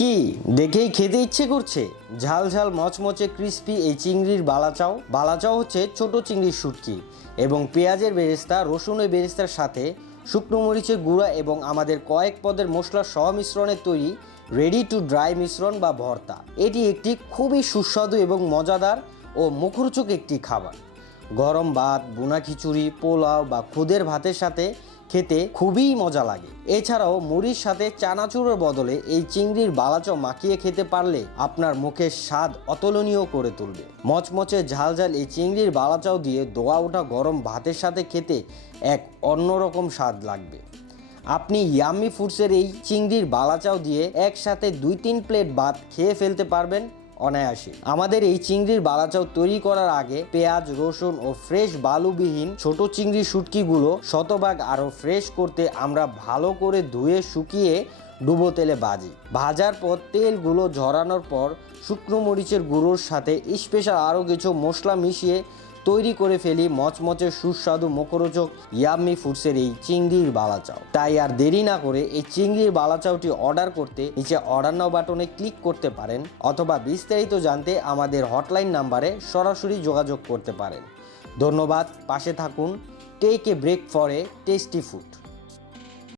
কি দেখেই খেতে ইচ্ছে করছে? ঝাল ঝাল মচমচে ক্রিস্পি এই চিংড়ির বালাচাও। বালাচাও হচ্ছে ছোট চিংড়ির শুটকি এবং পেঁয়াজের বেরেস্তা, রসুনের বেরেস্তার সাথে শুকনো মরিচের গুঁড়া এবং আমাদের কয়েক পদের মশলার সহমিশ্রণে তৈরি রেডি টু ড্রাই মিশ্রণ বা ভর্তা। এটি একটি খুবই সুস্বাদু এবং মজাদার ও মুখরোচক একটি খাবার। গরম ভাত, বোনা খিচুড়ি, পোলাও বা খুদের ভাতের সাথে খেতে খুবই মজা লাগে। এছাড়াও মুড়ির সাথে চানাচুরের বদলে এই চিংড়ির বালাচাও মাখিয়ে খেতে পারলে আপনার মুখের স্বাদ অতুলনীয় করে তুলবে। মচমচে ঝালঝাল এই চিংড়ির বালাচাও দিয়ে দোয়া ওঠা গরম ভাতের সাথে খেতে এক অন্যরকম স্বাদ লাগবে। আপনি ইয়াম্মি ফুডসের এই চিংড়ির বালাচাও দিয়ে একসাথে 2-3 প্লেট ভাত খেয়ে ফেলতে পারবেন অনায়াসে। আমাদের এই চিংড়ির বালাচাও তৈরি করার আগে পেঁয়াজ, রসুন ও ফ্রেশ বালুবিহীন ছোট চিংড়ি শুটকিগুলো শতভাগ আরও ফ্রেশ করতে আমরা ভালো করে ধুয়ে শুকিয়ে ডুবো তেলে ভাজি। ভাজার পর তেলগুলো ঝরানোর পর শুকনো মরিচের গুঁড়োর সাথে স্পেশাল আরও কিছু মশলা মিশিয়ে তৈরি করে ফেলি মচমচে সুস্বাদু মুখরোচক ইয়াম্মি ফুডসের এই চিংড়ির বালাচাও। তাই আর দেরি না করে এই চিংড়ির বালাচাওটি অর্ডার করতে নিচে অর্ডার নাও বাটনে ক্লিক করতে পারেন অথবা বিস্তারিত জানতে আমাদের হটলাইন নাম্বারে সরাসরি যোগাযোগ করতে পারেন। ধন্যবাদ, পাশে থাকুন। Take a break for a tasty food.